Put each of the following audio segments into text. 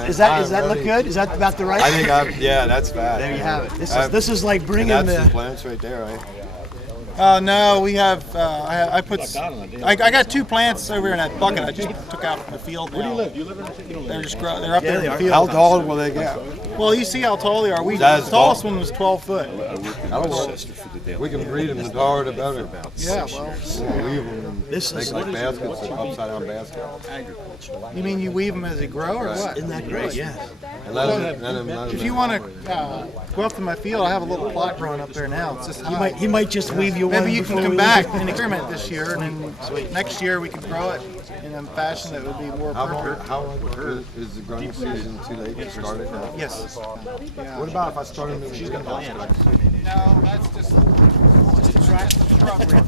Does that look good? Is that about the right? I think yeah, that's fat. There you have it. This is like bringing that's the plants right there, right? No, we have. I got 2 plants over in that bucket. I just took out from the field. Where do you live? You live in? They're up there in the field. How tall will they get? Well, you see how tall they are. The tallest one was 12 foot. We can breed them. The taller, the better. Yeah, well. We'll weave them. This is like baskets, upside down baskets. You mean you weave them as they grow, or what? Isn't that great? Yeah. Let them, if you want to go up to my field, I have a little plot growing up there now. It's just He might just weave you one. Maybe you can come back and experiment this year, and then next year we can grow it in a fashion that would be more appropriate. How is the growing season too late to start it now? Yes. Yeah. What about if I start in the No, that's just track the shrubbery.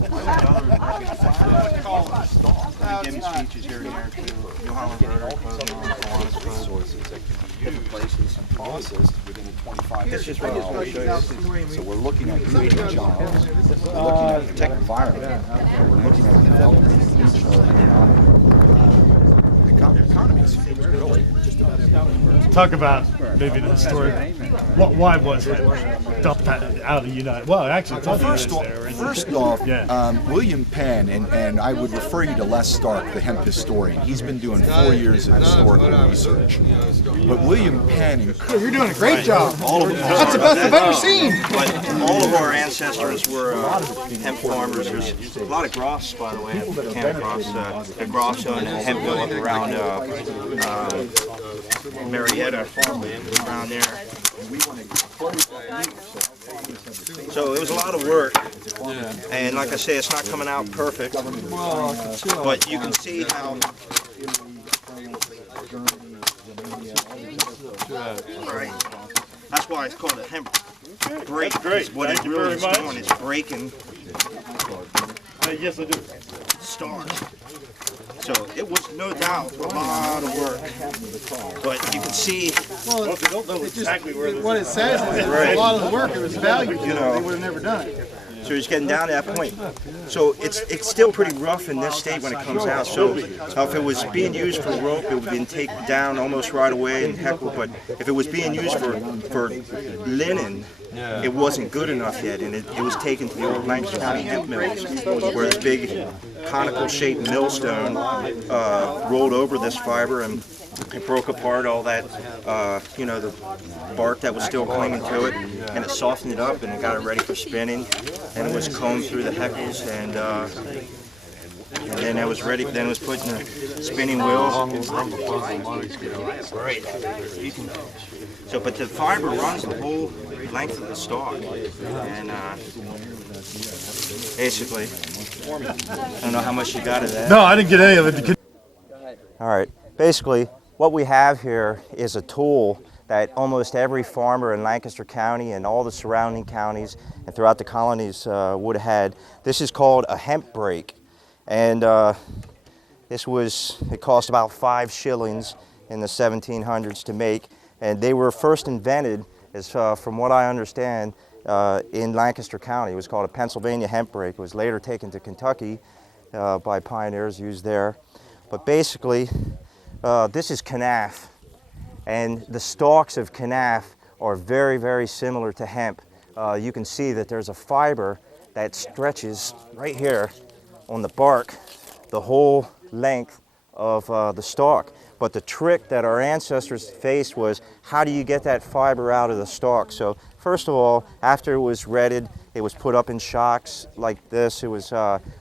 Give me speeches here and there too. Johanna Verder, different places and process within a 25 years. So we're looking at creating jobs. We're looking at protecting environment. We're looking at development economies. Really. Talk about maybe the story. Why was it dumped out of the United? Well, actually, First off, William Penn, and I would refer you to Les Stark, the hemp historian. He's been doing 4 years of historical research. But William Penn and you're doing a great job. That's the best I've ever seen. But all of our ancestors were hemp farmers. There's a lot of Groffs, by the way. I came across the Groffs owned a hemp mill up around Marietta, around there. So it was a lot of work, and like I say, it's not coming out perfect, but you can see how. Right. That's why it's called a hemp break. Great. What it really is doing is breaking. Yes, I do. Stars. So it was no doubt a lot of work, but you can see. Well, what it says is a lot of the work, it was valued. They would have never done it. So he's getting down to that point. So it's still pretty rough in this state when it comes out. So if it was being used for rope, it would have been taken down almost right away and heckled. But if it was being used for linen, it wasn't good enough yet, and it was taken to the old Lancaster County hemp mills, where this big conical-shaped millstone rolled over this fiber and it broke apart all that, the bark that was still clinging to it, and it softened it up and it got it ready for spinning, and it was combed through the heckles, and then it was ready. Then it was put in the spinning wheels. Right. So, but the fiber runs the whole length of the stalk, and basically, I don't know how much you got of that. No, I didn't get any of it. All right. Basically, what we have here is a tool that almost every farmer in Lancaster County and all the surrounding counties and throughout the colonies would have had. This is called a hemp break, and it cost about 5 shillings in the 1700s to make, and they were first invented, as from what I understand, in Lancaster County. It was called a Pennsylvania hemp break. It was later taken to Kentucky by pioneers, used there. But basically, this is canaf, and the stalks of canaf are very, very similar to hemp. You can see that there's a fiber that stretches right here on the bark the whole length of the stalk. But the trick that our ancestors faced was, how do you get that fiber out of the stalk? So first of all, after it was retted, it was put up in shocks like this. It was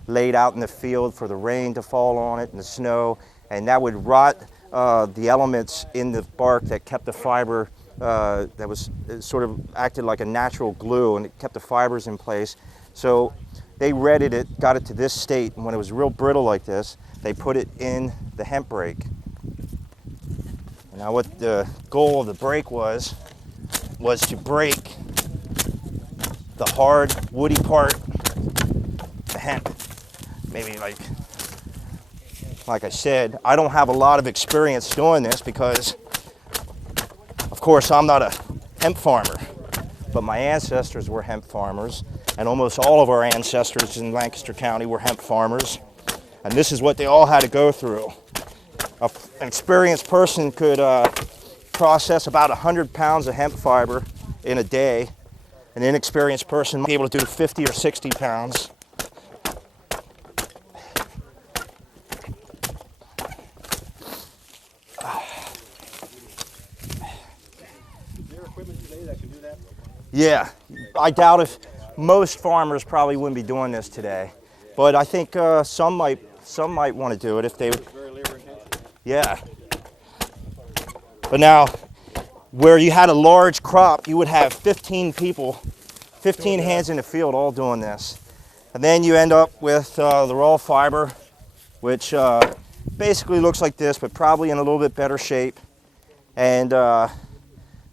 laid out in the field for the rain to fall on it and the snow, and that would rot the elements in the bark that kept the fiber, that was sort of acted like a natural glue, and it kept the fibers in place. So they retted it, got it to this state, and when it was real brittle like this, they put it in the hemp break. Now what the goal of the break was to break the hard woody part, the hemp. Maybe like I said, I don't have a lot of experience doing this because, of course, I'm not a hemp farmer, but my ancestors were hemp farmers, and almost all of our ancestors in Lancaster County were hemp farmers, and this is what they all had to go through. An experienced person could process about 100 pounds of hemp fiber in a day. An inexperienced person might be able to do 50 or 60 pounds. Yeah, I doubt if most farmers probably wouldn't be doing this today, but I think some might want to do it if they. Yeah. But now, where you had a large crop, you would have 15 people, 15 hands in the field all doing this, and then you end up with the raw fiber, which basically looks like this, but probably in a little bit better shape, and.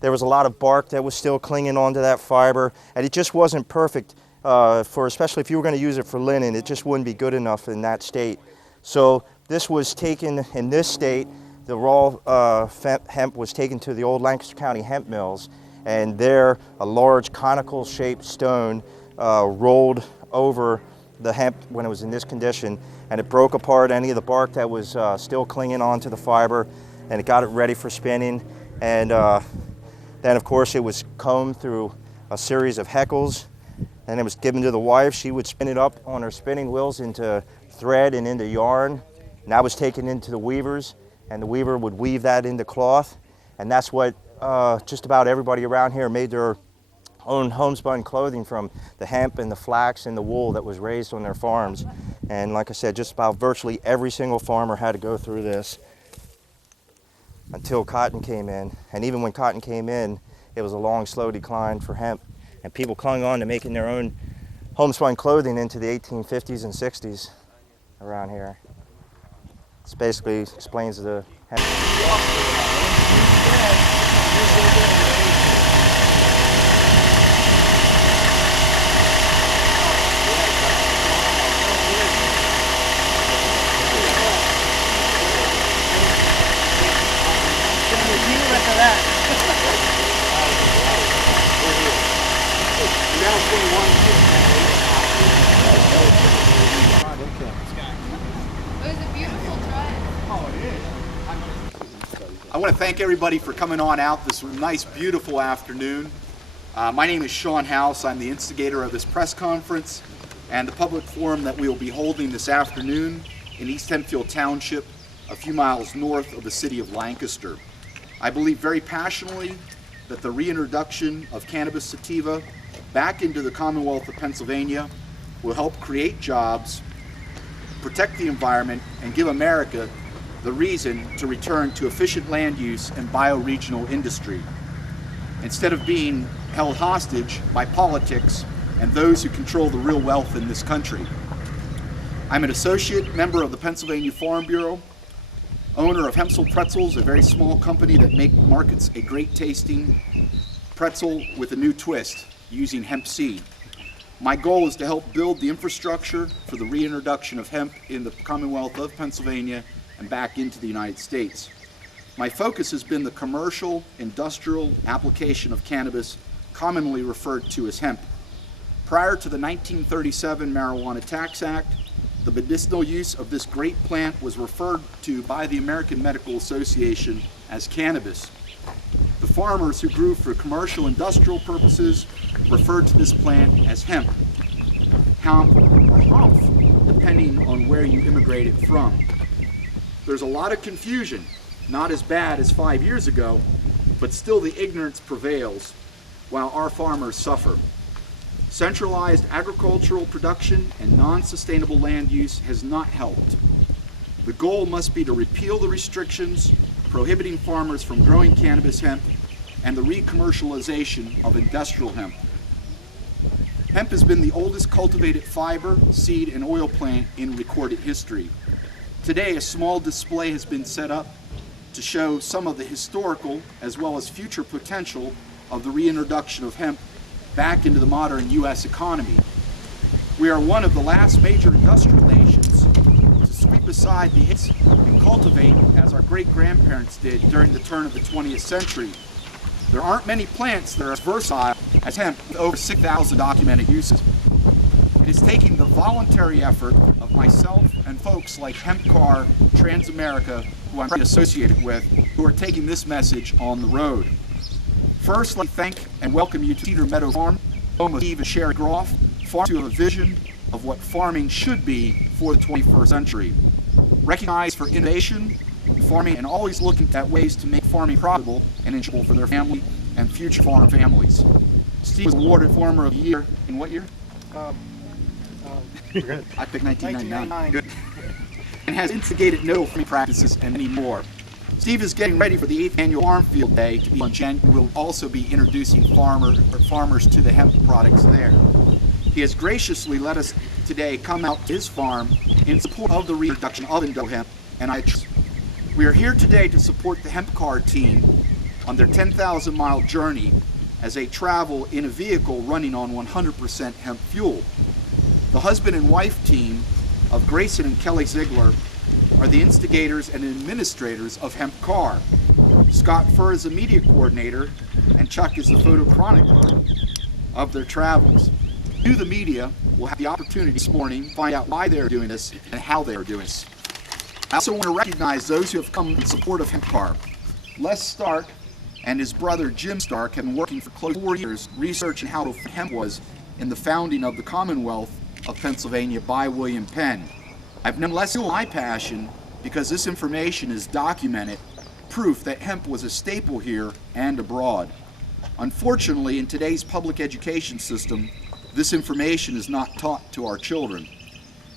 There was a lot of bark that was still clinging onto that fiber, and it just wasn't perfect especially if you were going to use it for linen. It just wouldn't be good enough in that state. So this was taken in this state. The raw hemp was taken to the old Lancaster County hemp mills, and there a large conical shaped stone rolled over the hemp when it was in this condition, and it broke apart any of the bark that was still clinging onto the fiber, and it got it ready for spinning. And then, of course, it was combed through a series of heckles, and it was given to the wife. She would spin it up on her spinning wheels into thread and into yarn, and that was taken into the weavers, and the weaver would weave that into cloth, and that's what just about everybody around here made their own homespun clothing from the hemp and the flax and the wool that was raised on their farms. And like I said, just about virtually every single farmer had to go through this until cotton came in. And even when cotton came in, it was a long, slow decline for hemp. And people clung on to making their own homespun clothing into the 1850s and 60s around here. This basically explains the hemp. I want to thank everybody for coming on out this nice, beautiful afternoon. My name is Shawn House. I'm the instigator of this press conference and the public forum that we will be holding this afternoon in East Hempfield Township, a few miles north of the city of Lancaster. I believe very passionately that the reintroduction of cannabis sativa back into the Commonwealth of Pennsylvania will help create jobs, protect the environment, and give America the reason to return to efficient land use and bioregional industry, instead of being held hostage by politics and those who control the real wealth in this country. I'm an associate member of the Pennsylvania Farm Bureau, owner of Hempzels Pretzels, a very small company that markets a great tasting pretzel with a new twist using hemp seed. My goal is to help build the infrastructure for the reintroduction of hemp in the Commonwealth of Pennsylvania and back into the United States. My focus has been the commercial, industrial application of cannabis, commonly referred to as hemp. Prior to the 1937 Marijuana Tax Act, the medicinal use of this great plant was referred to by the American Medical Association as cannabis. The farmers who grew for commercial industrial purposes referred to this plant as hemp, hemp, or humph, depending on where you immigrated from. There's a lot of confusion, not as bad as 5 years ago, but still the ignorance prevails while our farmers suffer. Centralized agricultural production and non-sustainable land use has not helped. The goal must be to repeal the restrictions prohibiting farmers from growing cannabis hemp and the re-commercialization of industrial hemp. Hemp has been the oldest cultivated fiber, seed, and oil plant in recorded history. Today, a small display has been set up to show some of the historical as well as future potential of the reintroduction of hemp back into the modern U.S. economy. We are one of the last major industrial nations to sweep aside the hits and cultivate as our great-grandparents did during the turn of the 20th century. There aren't many plants that are as versatile as hemp with over 6,000 documented uses. It is taking the voluntary effort of myself and folks like HempCar, Transamerica, who I'm associated with, who are taking this message on the road. First, let me thank and welcome you to Cedar Meadow Farm, home of Steve and Sherry Groff, farm to a vision of what farming should be for the 21st century. Recognized for innovation, farming, and always looking at ways to make farming profitable and enjoyable for their family and future farm families. Steve was awarded Farmer of the Year in what year? I picked 1999. Good. And has instigated no farming practices and many more. Steve is getting ready for the 8th annual Farm Field Day to be on January. We'll also be introducing farmers to the hemp products there. He has graciously let us today come out to his farm in support of the reintroduction of Indo hemp, and we are here today to support the HempCar team on their 10,000-mile journey as they travel in a vehicle running on 100% hemp fuel. The husband and wife team of Grayson and Kelli Zeigler are the instigators and administrators of HempCar. Scott Furr is the media coordinator, and Chuck is the photo chronicler of their travels. You, the media, will have the opportunity this morning to find out why they're doing this and how they're doing this. I also want to recognize those who have come in support of HempCar. Les Stark and his brother Jim Stark have been working for close to 4 years researching how hemp was in the founding of the Commonwealth of Pennsylvania by William Penn. I've known Les fuel my passion because this information is documented, proof that hemp was a staple here and abroad. Unfortunately, in today's public education system, this information is not taught to our children.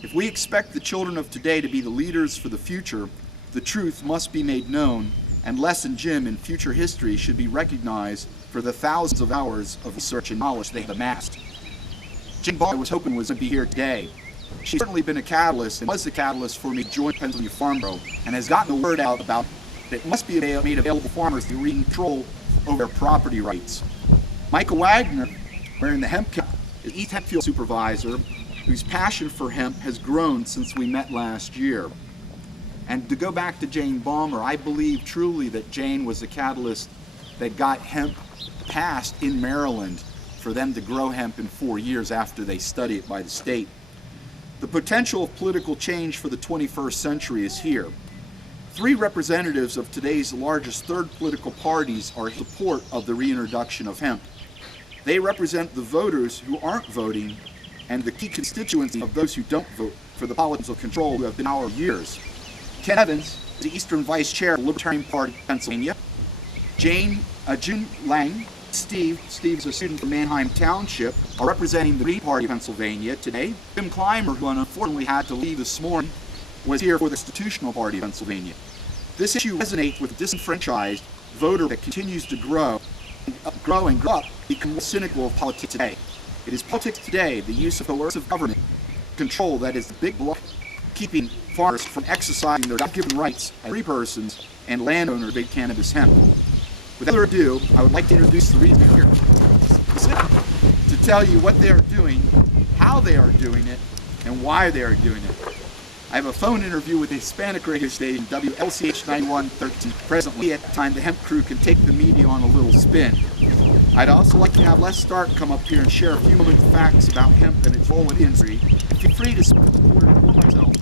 If we expect the children of today to be the leaders for the future, the truth must be made known, and Les and Jim in future history should be recognized for the thousands of hours of research and knowledge they have amassed. Jane Ball was hoping was going to be here today. She's certainly been a catalyst and was the catalyst for me to join Pennsylvania Farm Bureau and has gotten the word out about that it must be made available to farmers to regain control over their property rights. Michael Wagner, wearing the hemp cap, is East Hemp Field Supervisor, whose passion for hemp has grown since we met last year. And to go back to Jane Balmer, I believe truly that Jane was the catalyst that got hemp passed in Maryland for them to grow hemp in 4 years after they study it by the state. The potential of political change for the 21st century is here. 3 representatives of today's largest third political parties are in support of the reintroduction of hemp. They represent the voters who aren't voting and the key constituency of those who don't vote for the politics of control who have been our years. Ken Evans, the Eastern Vice Chair of the Libertarian Party of Pennsylvania. June Lang, Steve's a student from Manheim Township, are representing the Green Party of Pennsylvania today. Jim Clymer, who unfortunately had to leave this morning, was here for the Constitutional Party of Pennsylvania. This issue resonates with a disenfranchised voter that continues to grow and grow up, become more cynical of politics today. It is politics today, the use of coercive government control, that is the big block keeping farmers from exercising their God-given rights as free persons and landowners of big cannabis hemp. Without further ado, I would like to introduce the reason here to tell you what they are doing, how they are doing it, and why they are doing it. I have a phone interview with the Hispanic radio station WLCH 9113. Presently, at the time, the hemp crew can take the media on a little spin. I'd also like to have Les Stark come up here and share a few moment facts about hemp and its role in the industry. Feel free to support myself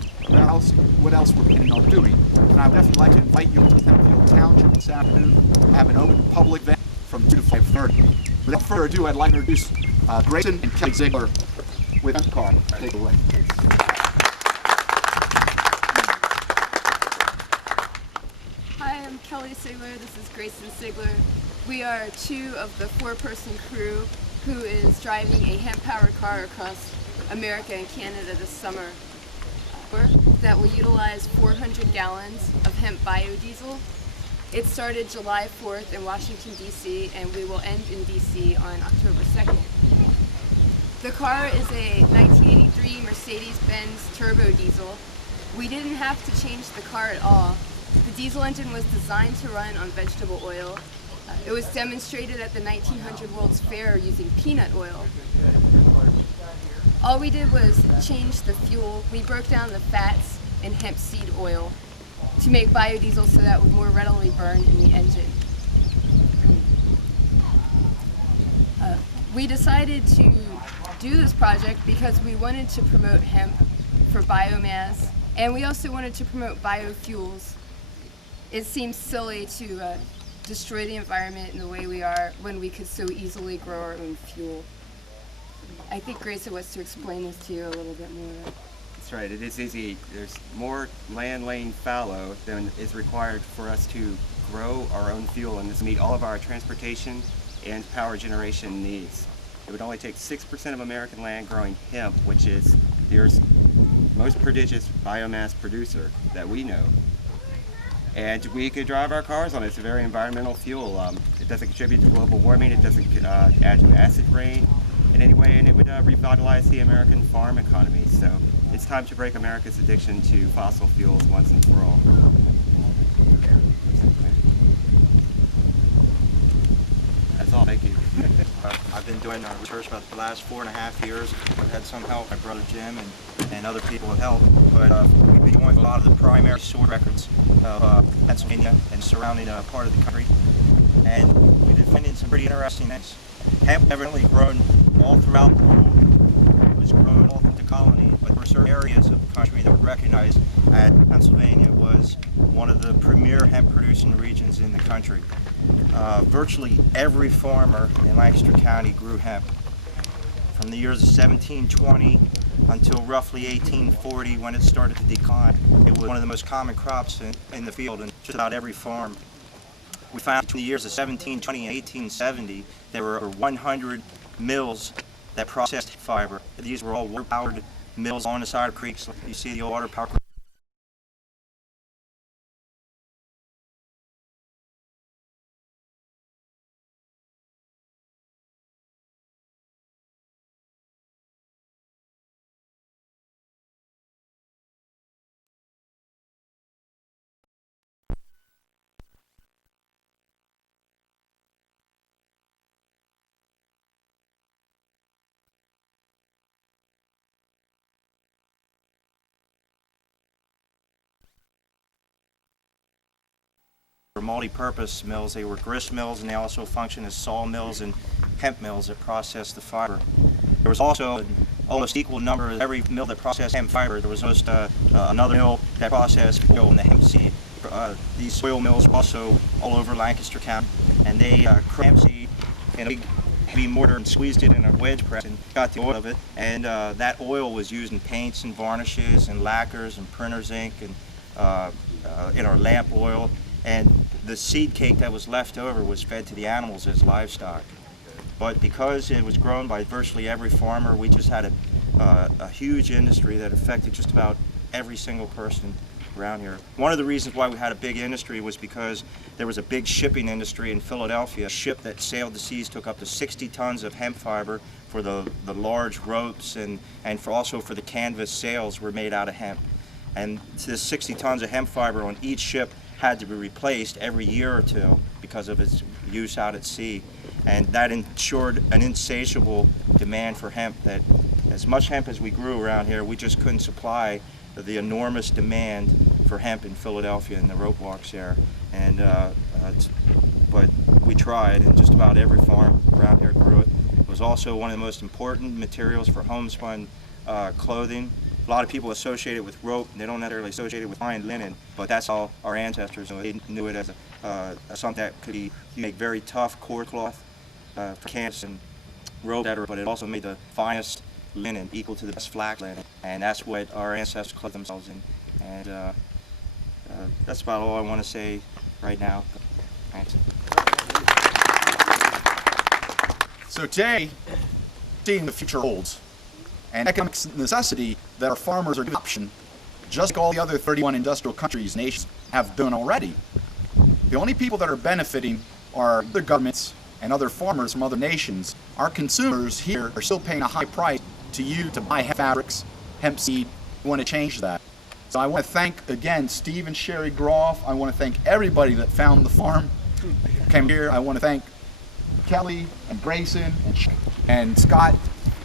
what else we're planning on doing. And I would definitely like to invite you to Hempfield Township this afternoon. I have an open public event from 2 to 5:30. Without further ado, I'd like to introduce Grayson and Kelli Zeigler with HempCar. Take it away. I'm Kelli Zeigler, this is Grayson Zeigler. We are 2 of the 4-person crew who is driving a hemp-powered car across America and Canada this summer that will utilize 400 gallons of hemp biodiesel. It started July 4th in Washington, D.C., and we will end in D.C. on October 2nd. The car is a 1983 Mercedes-Benz turbo diesel. We didn't have to change the car at all. The diesel engine was designed to run on vegetable oil. It was demonstrated at the 1900 World's Fair using peanut oil. All we did was change the fuel. We broke down the fats in hemp seed oil to make biodiesel so that would more readily burn in the engine. We decided to do this project because we wanted to promote hemp for biomass And we also wanted to promote biofuels. It seems silly to destroy the environment in the way we are when we could so easily grow our own fuel. I think Grayson wants to explain this to you a little bit more. That's right, it is easy. There's more land laying fallow than is required for us to grow our own fuel and to meet all of our transportation and power generation needs. It would only take 6% of American land growing hemp, which is the Earth's most prodigious biomass producer that we know. And we could drive our cars on it. It's a very environmental fuel. It doesn't contribute to global warming, it doesn't add to acid rain in any way, and it would revitalize the American farm economy. So it's time to break America's addiction to fossil fuels once and for all. That's all, thank you. I've been doing research about the last 4.5 years. I've had some help, my brother Jim and other people have helped, but we've been doing a lot of the primary source records of Pennsylvania and surrounding part of the country, and we've been finding some pretty interesting things. Hemp evidently grown all throughout the world. It was grown all through the colony, but there were certain areas of the country that were recognized as Pennsylvania was one of the premier hemp producing regions in the country. Virtually every farmer in Lancaster County grew hemp. From the years of 1720 until roughly 1840, when it started to decline, it was one of the most common crops in the field in just about every farm. We found between the years of 1720 and 1870, there were over 100 mills that processed fiber. These were all water-powered mills on the side of creeks. You see the old water power. Were multi-purpose mills. They were grist mills, and they also function as saw mills and hemp mills that processed the fiber. There was also an almost equal number of every mill that processed hemp fiber. There was almost another mill that processed oil and the hemp seed. These oil mills were also all over Lancaster County, and they cramped seed in a big heavy mortar and squeezed it in a wedge press and got the oil of it. And that oil was used in paints and varnishes and lacquers and printer's ink and in our lamp oil. And the seed cake that was left over was fed to the animals as livestock. But because it was grown by virtually every farmer, we just had a huge industry that affected just about every single person around here. One of the reasons why we had a big industry was because there was a big shipping industry in Philadelphia. A ship that sailed the seas took up to 60 tons of hemp fiber for the large ropes, and also for the canvas sails were made out of hemp. And this 60 tons of hemp fiber on each ship had to be replaced every year or two because of its use out at sea. And that ensured an insatiable demand for hemp, that as much hemp as we grew around here, we just couldn't supply the enormous demand for hemp in Philadelphia and the rope walks there. And but we tried, and just about every farm around here grew it. It was also one of the most important materials for homespun clothing. A lot of people associate it with rope, and they don't necessarily associate it with fine linen, but that's how our ancestors knew it. They knew it as something that could be make very tough cord cloth for canvas and rope, but it also made the finest linen, equal to the best flax linen, and that's what our ancestors clothed themselves in. And that's about all I want to say right now. Thanks. So today, seeing the future holds, and economic necessity that our farmers are given option, just like all the other 31 industrial countries, nations have done already. The only people that are benefiting are other governments and other farmers from other nations. Our consumers here are still paying a high price to you to buy hemp fabrics, hemp seed. We want to change that. So I want to thank again Steve and Sherry Groff. I want to thank everybody that found the farm, came here. I want to thank Kelly and Grayson and Scott.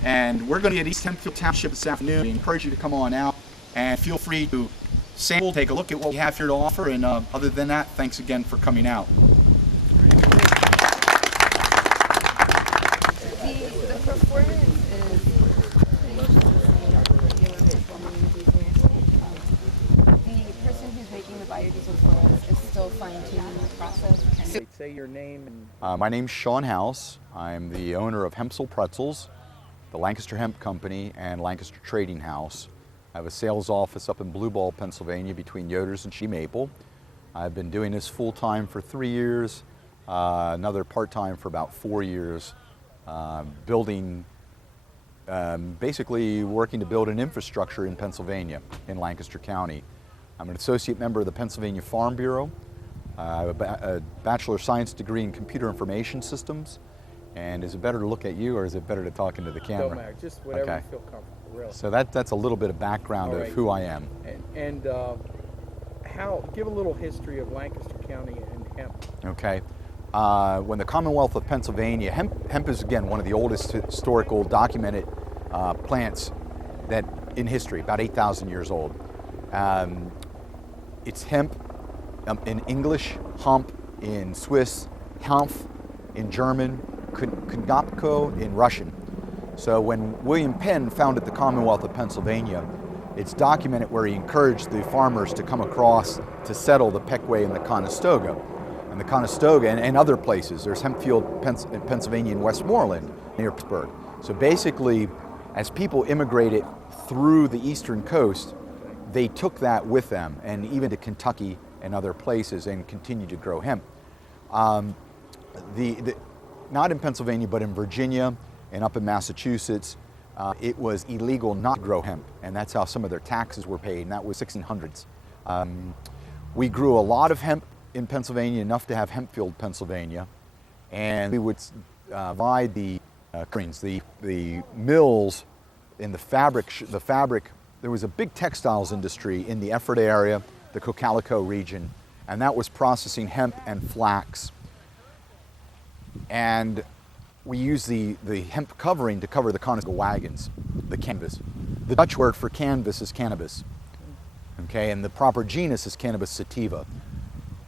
And we're going to be at East Hempfield Township this afternoon. We encourage you to come on out and feel free to sample, take a look at what we have here to offer. And other than that, thanks again for coming out. The performance is your diesel for us is still fine-tuning the process. Say your name. And My name's Shawn House. I'm the owner of Hempzels Pretzels, the Lancaster Hemp Company, and Lancaster Trading House. I have a sales office up in Blue Ball, Pennsylvania, between Yoder's and She Maple. I've been doing this full-time for 3 years, another part-time for about 4 years, basically working to build an infrastructure in Pennsylvania, in Lancaster County. I'm an associate member of the Pennsylvania Farm Bureau. I have a Bachelor of Science degree in Computer Information Systems. And is it better to look at you, or is it better to talk into the camera? Don't matter, just whatever you feel comfortable, really. So that's a little bit of background of who I am. And give a little history of Lancaster County and hemp. Okay. When the Commonwealth of Pennsylvania, hemp is again one of the oldest historical documented plants that in history, about 8,000 years old. It's hemp in English, hump in Swiss, Hanf in German, Knopko in Russian. So when William Penn founded the Commonwealth of Pennsylvania, it's documented where he encouraged the farmers to come across to settle the Peckway and the Conestoga. And the Conestoga and other places, there's Hempfield, Pennsylvania and Westmoreland near Pittsburgh. So basically, as people immigrated through the eastern coast, they took that with them, and even to Kentucky and other places, and continued to grow hemp. Not in Pennsylvania, but in Virginia and up in Massachusetts, it was illegal not to grow hemp, and that's how some of their taxes were paid, and that was 1600s. We grew a lot of hemp in Pennsylvania, enough to have Hempfield, Pennsylvania, and we would buy the mills in the fabric. There was a big textiles industry in the Effort area, the Cocalico region, and that was processing hemp and flax. And we use the hemp covering to cover the Conestoga wagons, the canvas. The Dutch word for canvas is cannabis, okay, and the proper genus is Cannabis sativa.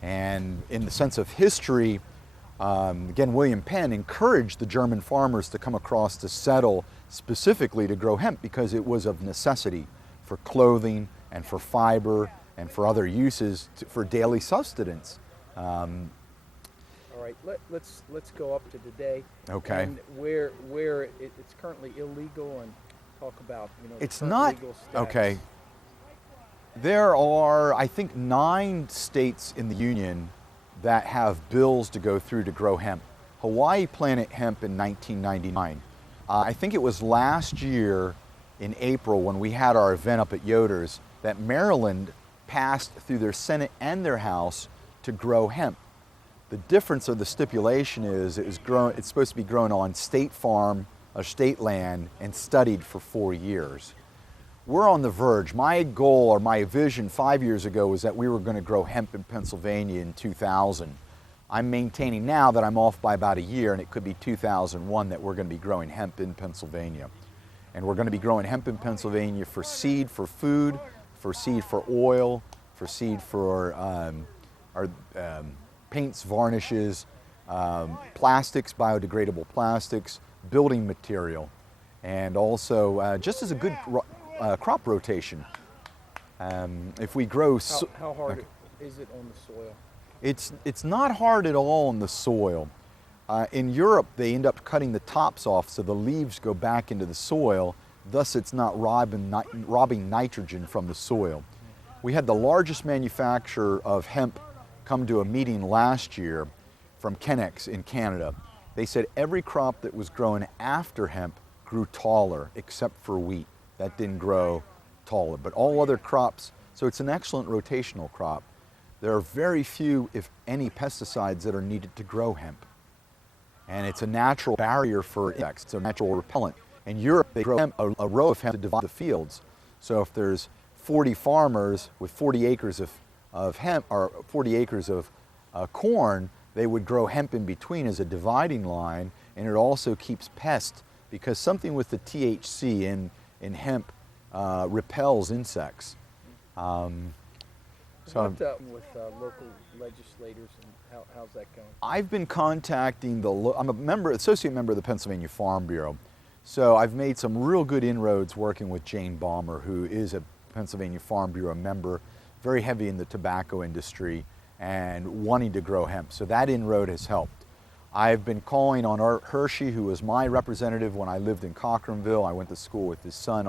And in the sense of history, again, William Penn encouraged the German farmers to come across to settle specifically to grow hemp because it was of necessity for clothing and for fiber and for other uses for daily sustenance. All right, let's go up to today. Okay. And where it's currently illegal, and talk about it's current not legal status. okay. There are, I think, 9 states in the union that have bills to go through to grow hemp. Hawaii planted hemp in 1999. I think it was last year in April when we had our event up at Yoder's that Maryland passed through their Senate and their House to grow hemp. The difference of the stipulation is it's supposed to be grown on state farm or state land and studied for 4 years. We're on the verge. My goal or my vision 5 years ago was that we were going to grow hemp in Pennsylvania in 2000. I'm maintaining now that I'm off by about a year, and it could be 2001 that we're going to be growing hemp in Pennsylvania. And we're going to be growing hemp in Pennsylvania for seed for food, for seed for oil, for seed for our paints, varnishes, plastics, biodegradable plastics, building material, and also just as a good crop rotation. If we grow... How hard is it on the soil? It's not hard at all on the soil. In Europe, they end up cutting the tops off so the leaves go back into the soil, thus it's not robbing nitrogen from the soil. We had the largest manufacturer of hemp come to a meeting last year from Kennex in Canada. They said every crop that was grown after hemp grew taller except for wheat. That didn't grow taller, but all other crops, so it's an excellent rotational crop. There are very few, if any, pesticides that are needed to grow hemp. And it's a natural barrier for insects, it's a natural repellent. In Europe, they grow hemp, a row of hemp to divide the fields. So if there's 40 farmers with 40 acres of hemp, or 40 acres of corn, they would grow hemp in between as a dividing line, and it also keeps pests, because something with the THC in hemp repels insects. So with local legislators, and how's that going? I've been contacting I'm a associate member of the Pennsylvania Farm Bureau. So I've made some real good inroads working with Jane Balmer, who is a Pennsylvania Farm Bureau member very heavy in the tobacco industry and wanting to grow hemp. So that inroad has helped. I've been calling on Art Hershey, who was my representative when I lived in Cochranville. I went to school with his son,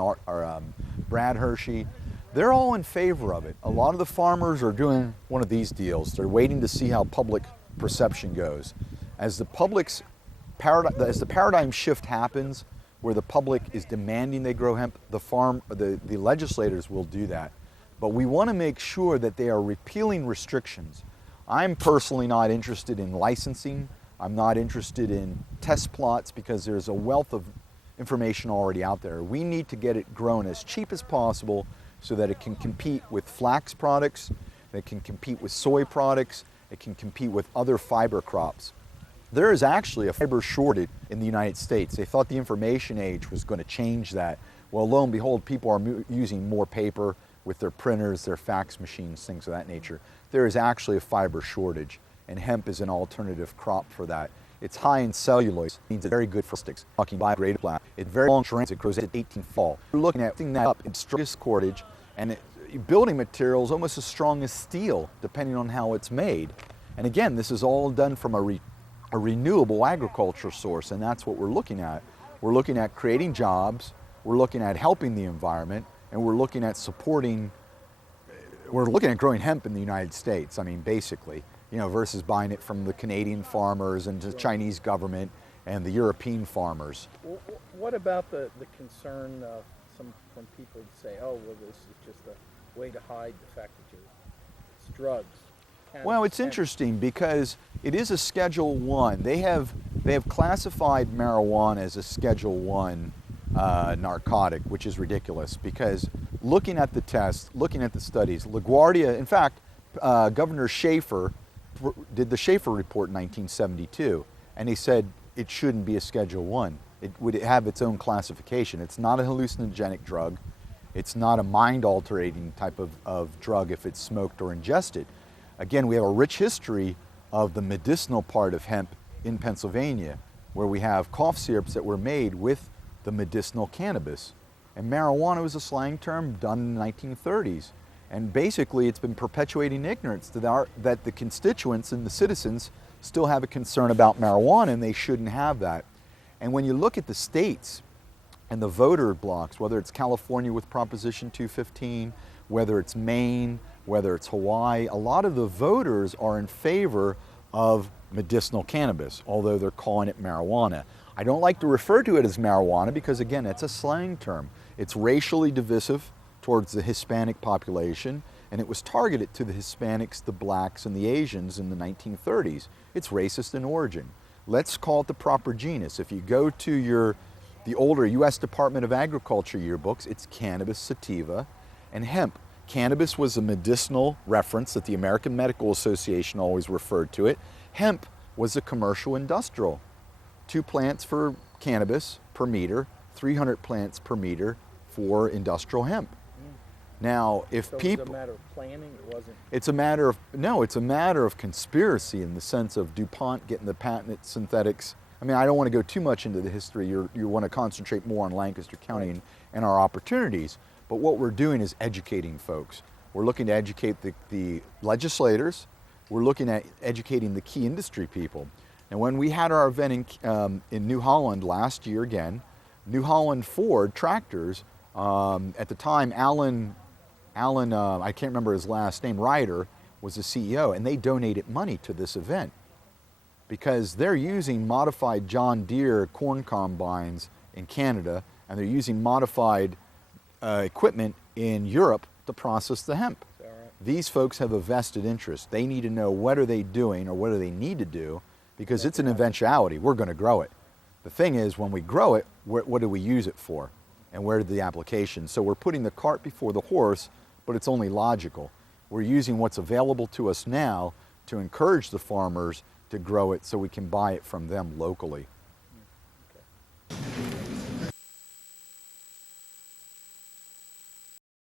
Brad Hershey. They're all in favor of it. A lot of the farmers are doing one of these deals. They're waiting to see how public perception goes. As the paradigm shift happens, where the public is demanding they grow hemp, the legislators will do that. But we want to make sure that they are repealing restrictions. I'm personally not interested in licensing. I'm not interested in test plots because there's a wealth of information already out there. We need to get it grown as cheap as possible so that it can compete with flax products, it can compete with soy products, it can compete with other fiber crops. There is actually a fiber shortage in the United States. They thought the information age was going to change that. Well, lo and behold, people are using more paper with their printers, their fax machines, things of that nature. There is actually a fiber shortage, and hemp is an alternative crop for that. It's high in cellulose, means it's very good for sticks. Talking biodegradable plant. It's very long strength, it grows at 18 fall. We're looking at putting that up in strongest cordage, and building materials almost as strong as steel, depending on how it's made. And again, this is all done from a renewable agriculture source, and that's what we're looking at. We're looking at creating jobs, we're looking at helping the environment, and we're looking at growing hemp in the United States, I mean, basically, you know, versus buying it from the Canadian farmers and the Chinese government and the European farmers. What about the concern when people say, oh, well, this is just a way to hide the fact that it's drugs? Well, it's interesting because it is a Schedule 1. They have classified marijuana as a Schedule 1 narcotic, which is ridiculous because looking at the tests, looking at the studies, LaGuardia, in fact, Governor Schaefer did the Schaefer report in 1972, and he said it shouldn't be a Schedule 1. It would have its own classification. It's not a hallucinogenic drug. It's not a mind-altering type of drug if it's smoked or ingested. Again, we have a rich history of the medicinal part of hemp in Pennsylvania, where we have cough syrups that were made with the medicinal cannabis. And marijuana was a slang term done in the 1930s. And basically, it's been perpetuating ignorance that the constituents and the citizens still have a concern about marijuana, and they shouldn't have that. And when you look at the states and the voter blocks, whether it's California with Proposition 215, whether it's Maine, whether it's Hawaii, a lot of the voters are in favor of medicinal cannabis, although they're calling it marijuana. I don't like to refer to it as marijuana because, again, it's a slang term. It's racially divisive towards the Hispanic population, and it was targeted to the Hispanics, the blacks, and the Asians in the 1930s. It's racist in origin. Let's call it the proper genus. If you go to the older U.S. Department of Agriculture yearbooks, it's cannabis, sativa, and hemp. Cannabis was a medicinal reference that the American Medical Association always referred to it. Hemp was a commercial industrial. 2 plants for cannabis per meter, 300 plants per meter for industrial hemp. Now, if so people... It's a matter of planning, it wasn't... It's a matter of conspiracy in the sense of DuPont getting the patented synthetics. I mean, I don't want to go too much into the history. You want to concentrate more on Lancaster County and our opportunities. But what we're doing is educating folks. We're looking to educate the legislators. We're looking at educating the key industry people. And when we had our event in New Holland last year again, New Holland Ford tractors, at the time, Alan, I can't remember his last name, Ryder, was the CEO, and they donated money to this event because they're using modified John Deere corn combines in Canada, and they're using modified equipment in Europe to process the hemp. Right? These folks have a vested interest. They need to know what are they doing or what do they need to do because it's an eventuality. We're going to grow it. The thing is, when we grow it, what do we use it for? And where are the applications? So we're putting the cart before the horse, but it's only logical. We're using what's available to us now to encourage the farmers to grow it so we can buy it from them locally.